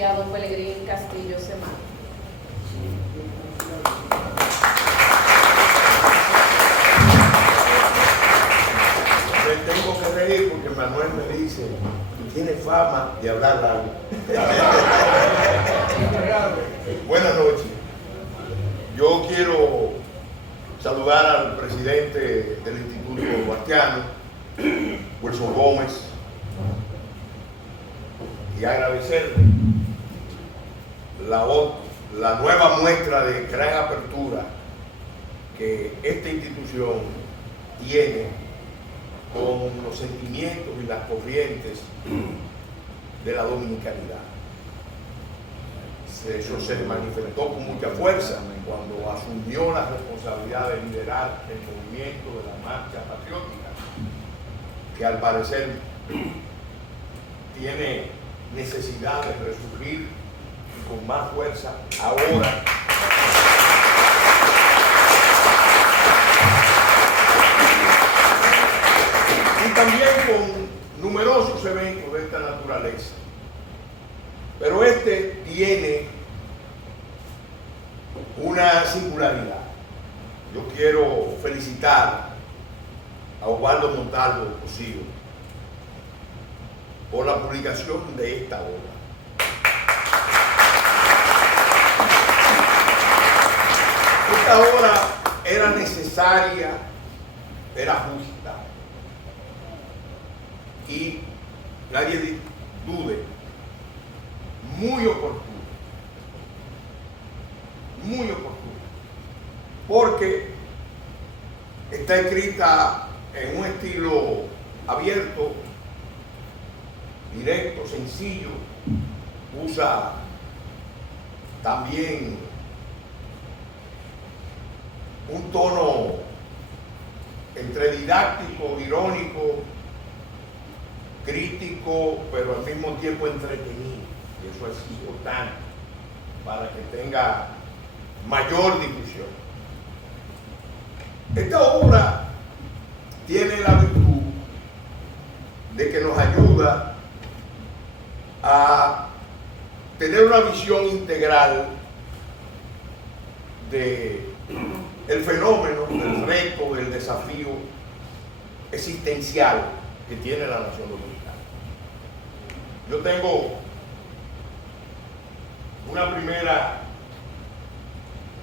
licenciado Pelegrín Castillo Semán. Me tengo que reír porque Manuel me dice, tiene fama de hablar largo. Buenas noches. Yo quiero saludar al presidente del Instituto Bastiano, Wilson Gómez, y agradecerle la nueva muestra de gran apertura que esta institución tiene con los sentimientos y las corrientes de la dominicanidad. Eso se manifestó con mucha fuerza cuando asumió la responsabilidad de liderar el movimiento de la marcha patriótica, que al parecer tiene necesidad de resurgir con más fuerza ahora. Y también con numerosos eventos de esta naturaleza. Pero este tiene una singularidad. Yo quiero felicitar a Osvaldo Montalvo Cosío por la publicación de esta obra. Esta obra era necesaria, era justa, y nadie dude, muy oportuna, porque está escrita en un estilo abierto, directo, sencillo, usa también un tono entre didáctico, irónico, crítico, pero al mismo tiempo entretenido. Y eso es importante para que tenga mayor difusión. Esta obra tiene la virtud de que nos ayuda a tener una visión integral de el fenómeno, del reto, del desafío existencial que tiene la nación dominicana. Yo tengo una primera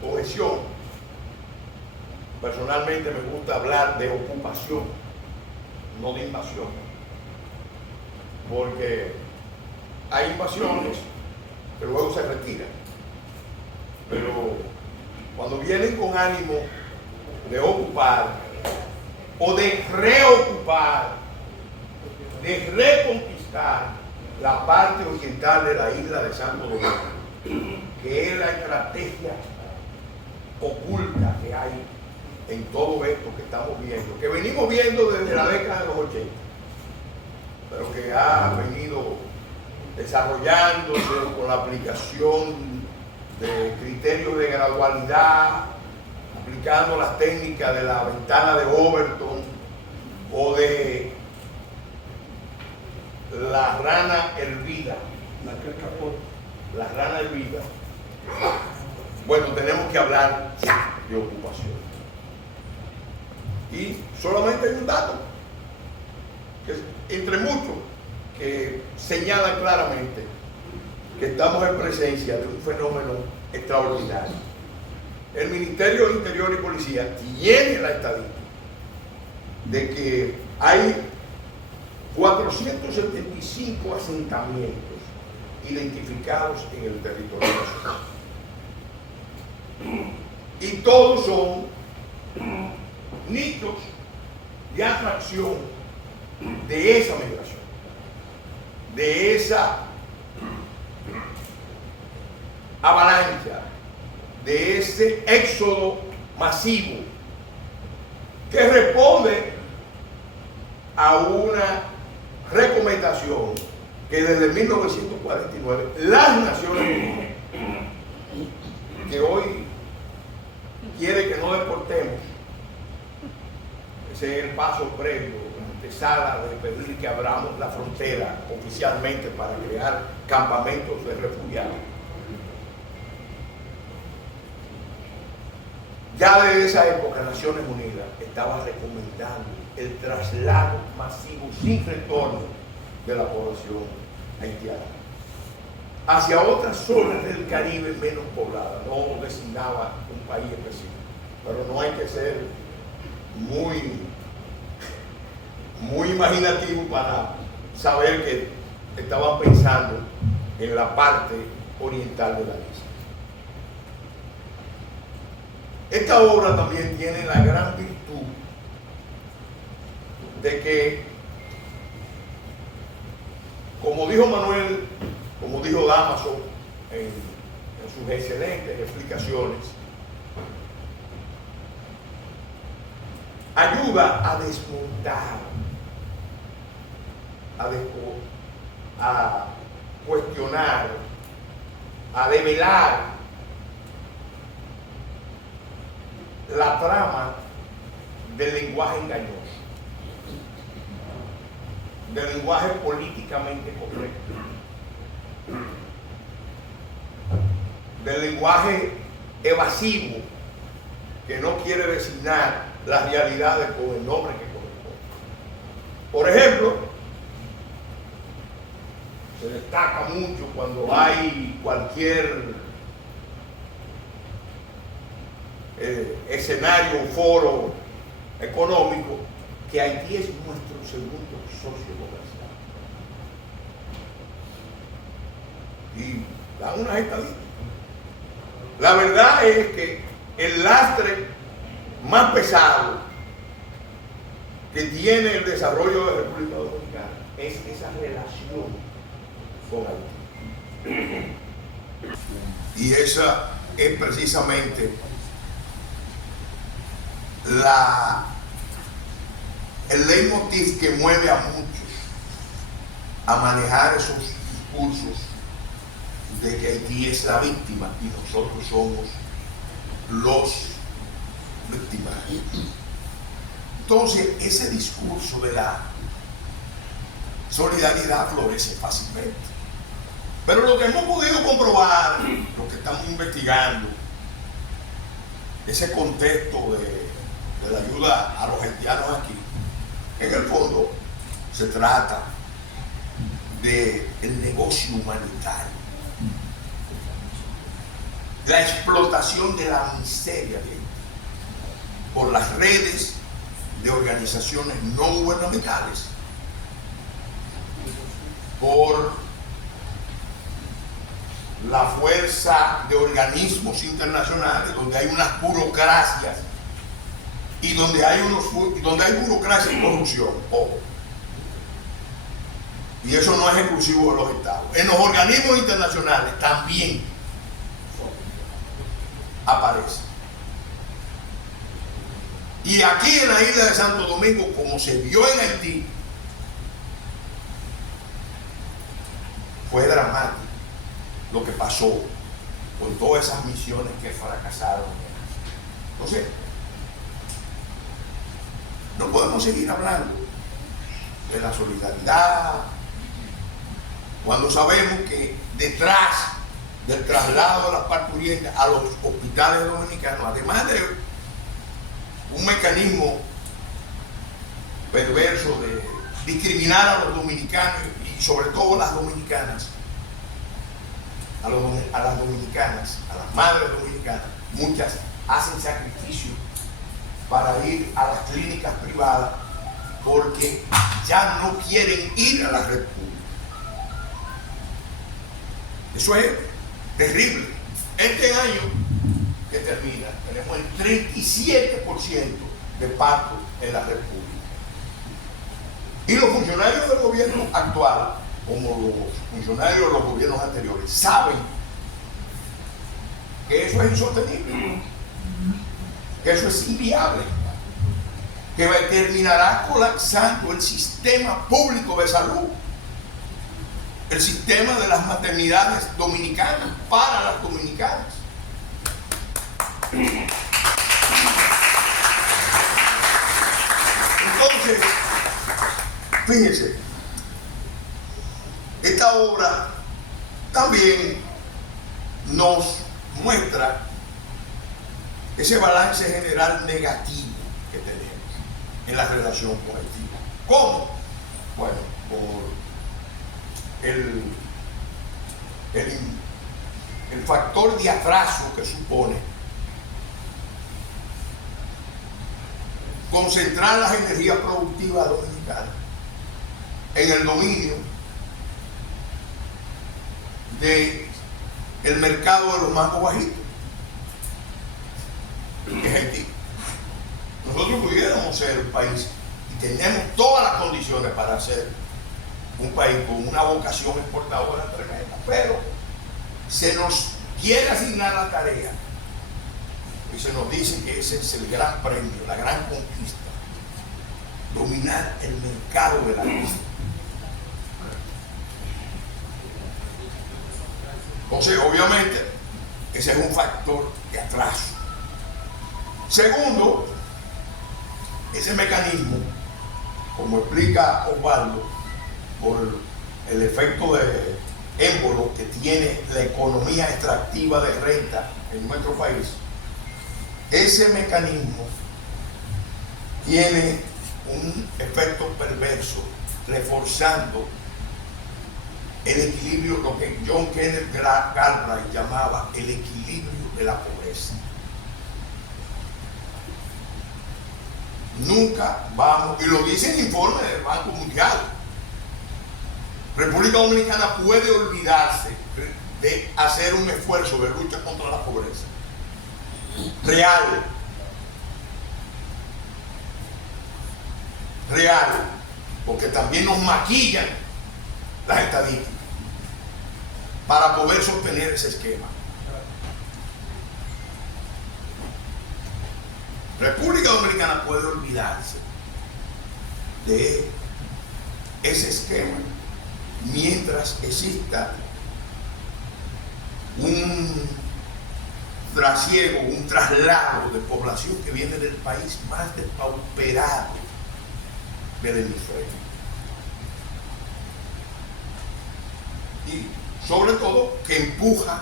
objeción. Personalmente me gusta hablar de ocupación, no de invasión, porque hay invasiones que luego se retiran, pero cuando vienen con ánimo de ocupar o de reocupar, de reconquistar la parte oriental de la isla de Santo Domingo, que es la estrategia oculta que hay en todo esto que estamos viendo, que venimos viendo desde la década de los 80, pero que ha venido desarrollándose con la aplicación de criterios de gradualidad, aplicando las técnicas de la ventana de Overton o de la rana hervida. La rana hervida. Bueno, tenemos que hablar de ocupación. Y solamente hay un dato, que es entre muchos, que señala claramente que estamos en presencia de un fenómeno extraordinario. El Ministerio de Interior y Policía tiene la estadística de que hay 475 asentamientos identificados en el territorio nacional. Y todos son nichos de atracción de esa migración, de esa avalancha, de ese éxodo masivo que responde a una recomendación que desde 1949 las Naciones Unidas, que hoy quiere que no deportemos, ese es el paso previo antesala de pedir que abramos la frontera oficialmente para crear campamentos de refugiados. Ya desde esa época Naciones Unidas estaba recomendando el traslado masivo sin retorno de la población haitiana hacia otras zonas del Caribe menos pobladas. No designaba un país específico, pero no hay que ser muy imaginativo para saber que estaban pensando en la parte oriental de la isla. Esta obra también tiene la gran virtud de que, como dijo Manuel, como dijo Damaso en sus excelentes explicaciones, ayuda a desmontar, a cuestionar, a develar la trama del lenguaje engañoso, del lenguaje políticamente correcto, del lenguaje evasivo que no quiere designar las realidades con el nombre que corresponde. Por ejemplo, se destaca mucho cuando hay cualquier escenario, foro económico, que Haití es nuestro segundo socio comercial. Y dan unas estadísticas. La verdad es que el lastre más pesado que tiene el desarrollo de la República Dominicana es esa relación con Haití. Y esa es precisamente el leitmotiv que mueve a muchos a manejar esos discursos de que Haití es la víctima y nosotros somos los victimarios. Entonces, ese discurso de la solidaridad florece fácilmente. Pero lo que hemos podido comprobar, lo que estamos investigando, ese contexto de la ayuda a los haitianos aquí, en el fondo se trata del negocio humanitario, la explotación de la miseria de Haití por las redes de organizaciones no gubernamentales, por la fuerza de organismos internacionales donde hay unas burocracias y donde hay burocracia y corrupción. Ojo. Y eso no es exclusivo de los estados. En los organismos internacionales también aparece. Y aquí en la isla de Santo Domingo, como se vio en Haití, fue dramático lo que pasó con todas esas misiones que fracasaron. Entonces, no podemos seguir hablando de la solidaridad cuando sabemos que detrás del traslado de las parturientas a los hospitales dominicanos, además de un mecanismo perverso de discriminar a los dominicanos y sobre todo las dominicanas, a las dominicanas, a las madres dominicanas, muchas hacen sacrificio para ir a las clínicas privadas porque ya no quieren ir a la red pública. Eso es terrible. Este año que termina, tenemos el 37% de partos en la red pública. Y los funcionarios del gobierno actual, como los funcionarios de los gobiernos anteriores, saben que eso es insostenible, que eso es inviable, que terminará colapsando el sistema público de salud, el sistema de las maternidades dominicanas para las dominicanas. Entonces, Fíjense, esta obra también nos muestra ese balance general negativo que tenemos en la relación con Haití. ¿Cómo? Bueno, por el factor de atraso que supone concentrar las energías productivas dominicanas en el dominio del mercado de los mangos bajitos, que es Haití. Nosotros pudiéramos ser un país y tenemos todas las condiciones para ser un país con una vocación exportadora tremenda, pero se nos quiere asignar la tarea y se nos dice que ese es el gran premio, la gran conquista: dominar el mercado de la vida. Entonces, obviamente, ese es un factor de atraso. Segundo, ese mecanismo, como explica Osvaldo, por el efecto de émbolo que tiene la economía extractiva de renta en nuestro país, ese mecanismo tiene un efecto perverso, reforzando el equilibrio, lo que John Kenneth Galbraith llamaba el equilibrio de la pobreza. Nunca vamos, y lo dice el informe del Banco Mundial, República Dominicana puede olvidarse de hacer un esfuerzo de lucha contra la pobreza real, porque también nos maquillan las estadísticas para poder sostener ese esquema. República Dominicana puede olvidarse de ese esquema mientras exista un trasiego, un traslado de población que viene del país más despauperado del hemisferio. Y sobre todo que empuja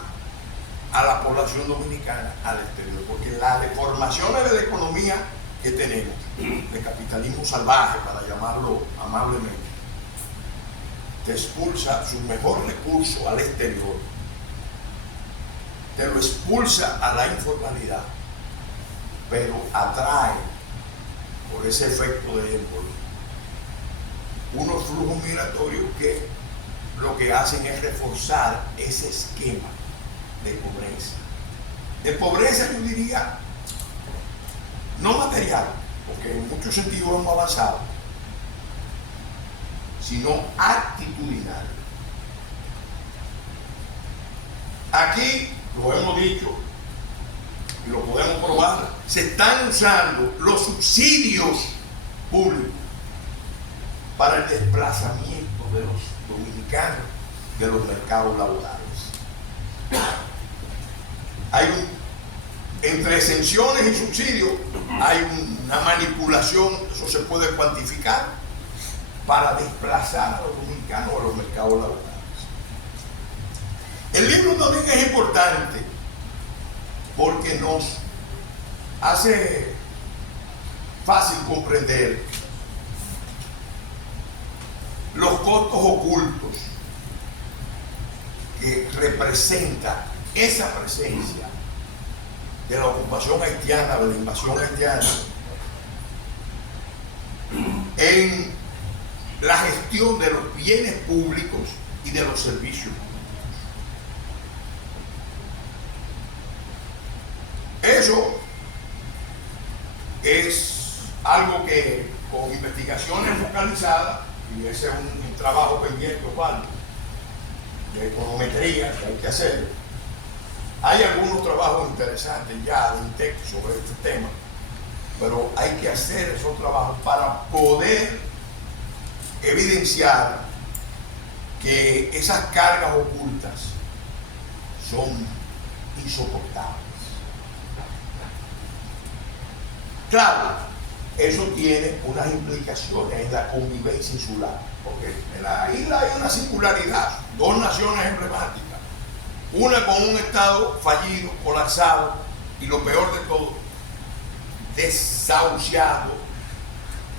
a la población dominicana al exterior, porque las deformaciones de la economía que tenemos, de capitalismo salvaje, para llamarlo amablemente, te expulsa su mejor recurso al exterior, te lo expulsa a la informalidad, pero atrae, por ese efecto de émbolo, unos flujos migratorios que lo que hacen es reforzar ese esquema de pobreza. De pobreza, yo diría, no material, porque en muchos sentidos hemos avanzado, sino actitudinal. Aquí, lo hemos dicho y lo podemos probar, se están usando los subsidios públicos para el desplazamiento de los dominicanos de los mercados laborales. Entre exenciones y subsidios hay una manipulación, eso se puede cuantificar, para desplazar a los dominicanos a los mercados laborales. El libro también es importante porque nos hace fácil comprender los costos ocultos que representa esa presencia de la ocupación haitiana, de la invasión haitiana, en la gestión de los bienes públicos y de los servicios públicos. Eso es algo que con investigaciones focalizadas, y ese es un trabajo pendiente, Osvaldo, de econometría que hay que hacer. Hay algunos trabajos interesantes ya de INTEC sobre este tema, pero hay que hacer esos trabajos para poder evidenciar que esas cargas ocultas son insoportables. Claro, eso tiene unas implicaciones en la convivencia insular, porque en la isla hay una singularidad, dos naciones emblemáticas, una con un estado fallido, colapsado, y lo peor de todo, desahuciado,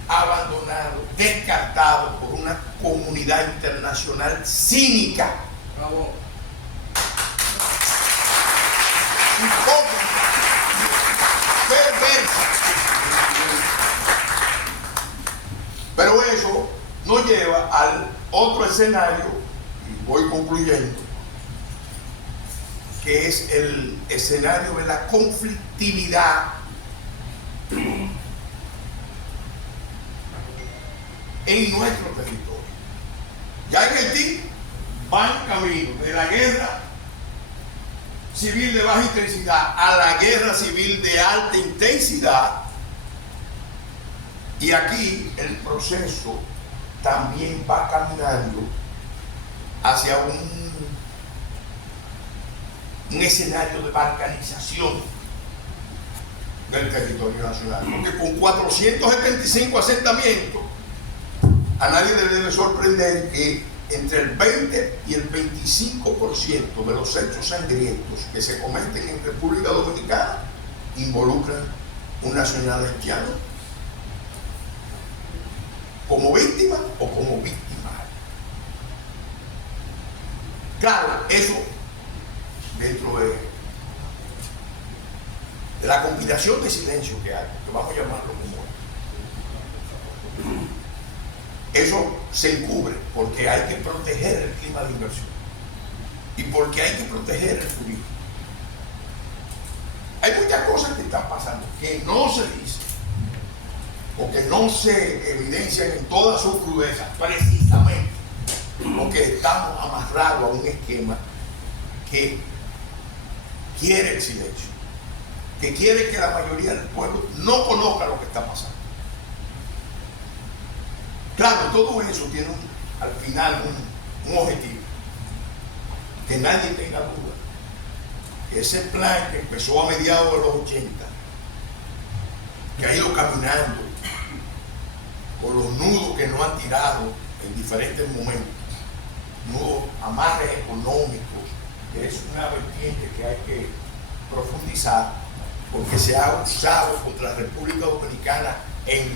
abandonado, descartado por una comunidad internacional cínica, Bravo. hipócrita, perversa. Pero eso nos lleva al otro escenario, y voy concluyendo, que es el escenario de la conflictividad en nuestro territorio. Ya en Haití van camino de la guerra civil de baja intensidad a la guerra civil de alta intensidad, y aquí el proceso también va caminando hacia un escenario de balcanización del territorio nacional, porque con 475 asentamientos a nadie le debe sorprender que entre el 20 y el 25% de los hechos sangrientos que se cometen en República Dominicana involucran un nacional haitiano como víctima o como víctima. Claro, eso dentro de la conspiración de silencio que hay, que vamos a llamarlo como eso se encubre porque hay que proteger el clima de inversión y porque hay que proteger el turismo. Hay muchas cosas que están pasando que no se dicen o que no se evidencian en toda su crudeza, precisamente porque estamos amarrados a un esquema que quiere el silencio, que quiere que la mayoría del pueblo no conozca lo que está pasando. Claro, todo eso tiene al final un objetivo, que nadie tenga duda, que ese plan que empezó a mediados de los 80, que ha ido caminando con los nudos que no han tirado en diferentes momentos, nudos, amarres económicos, que es una vertiente que hay que profundizar, porque se ha usado contra la República Dominicana en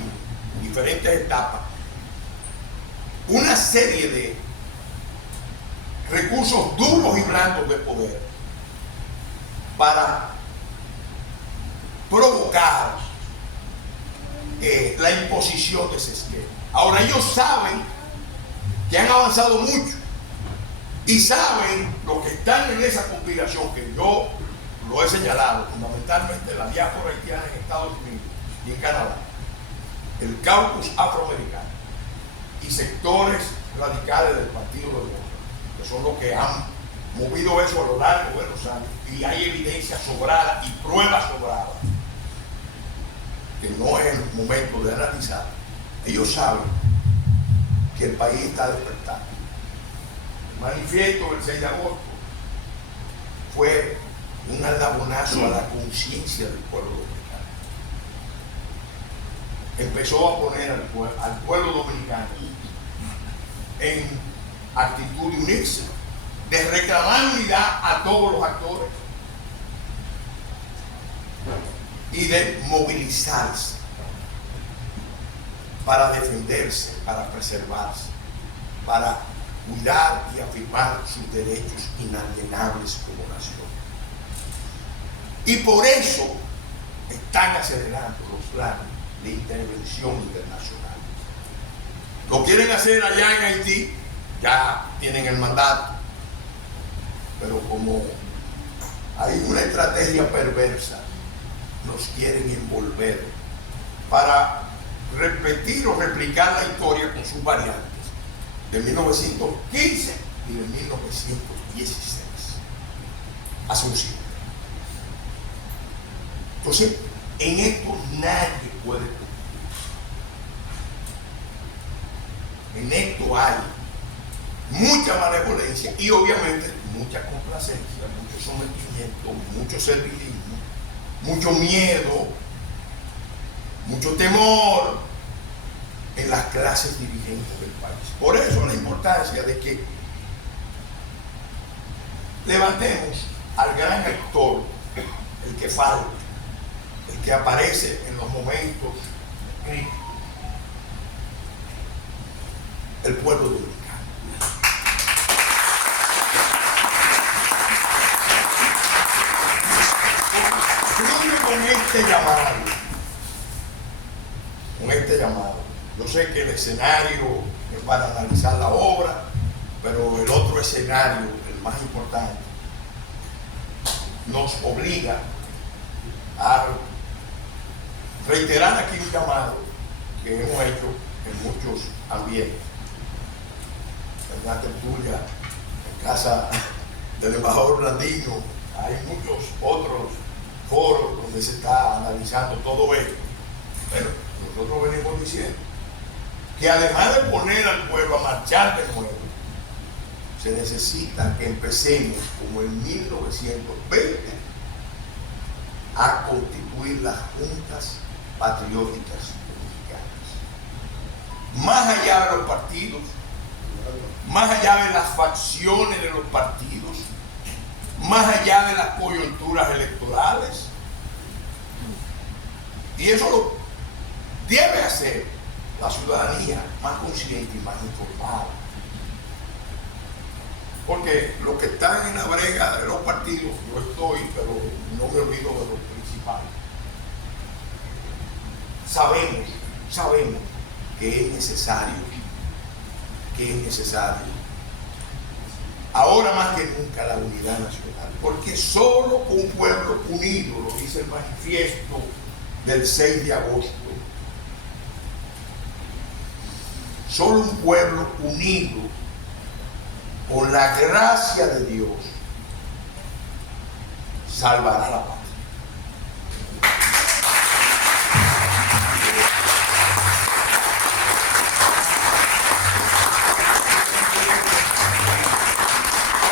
diferentes etapas una serie de recursos duros y blandos de poder para provocar la imposición de ese esquema. Ahora ellos saben que han avanzado mucho y saben los que están en esa conspiración, que yo lo he señalado, fundamentalmente la diáspora haitiana en Estados Unidos y en Canadá, el caucus afroamericano y sectores radicales del Partido Demócrata, que son los que han movido eso a lo largo de los años, y hay evidencia sobrada y pruebas sobradas, que no es el momento de analizar. Ellos saben que el país está despertando. El manifiesto del 6 de agosto fue un aldabonazo a la conciencia del pueblo dominicano. Empezó a poner al pueblo dominicano en actitud de unirse, de reclamar unidad a todos los actores y de movilizarse para defenderse, para preservarse, para cuidar y afirmar sus derechos inalienables como nación. Y por eso están acelerando los planes de intervención internacional. Lo quieren hacer allá en Haití, ya tienen el mandato, pero como hay una estrategia perversa, nos quieren envolver para repetir o replicar la historia con sus variantes de 1915 y de 1916, hace un siglo. Entonces, en esto nadie puede cumplir. En esto hay mucha malevolencia y obviamente mucha complacencia, mucho sometimiento, mucho servilismo, mucho miedo, mucho temor en las clases dirigentes del país. Por eso la importancia de que levantemos al gran actor, el que falta, el que aparece en los momentos críticos, el pueblo dominicano. Con este llamado, yo sé que el escenario es para analizar la obra, pero el otro escenario, el más importante, nos obliga a reiterar aquí un llamado que hemos hecho en muchos ambientes. En la tertulia, en casa del embajador Blandino, hay muchos otros foros donde se está analizando todo esto. Pero nosotros venimos diciendo que además de poner al pueblo a marchar de nuevo, se necesita que empecemos, como en 1920, a constituir las juntas patrióticas dominicanas. Más allá de los partidos, más allá de las facciones de los partidos, más allá de las coyunturas electorales. Y eso lo debe hacer la ciudadanía más consciente y más informada. Porque los que están en la brega de los partidos, yo estoy, pero no me olvido de los principales. Sabemos que es necesario, ahora más que nunca, la unidad nacional, porque solo un pueblo unido, lo dice el manifiesto del 6 de agosto, solo un pueblo unido con la gracia de Dios salvará la paz.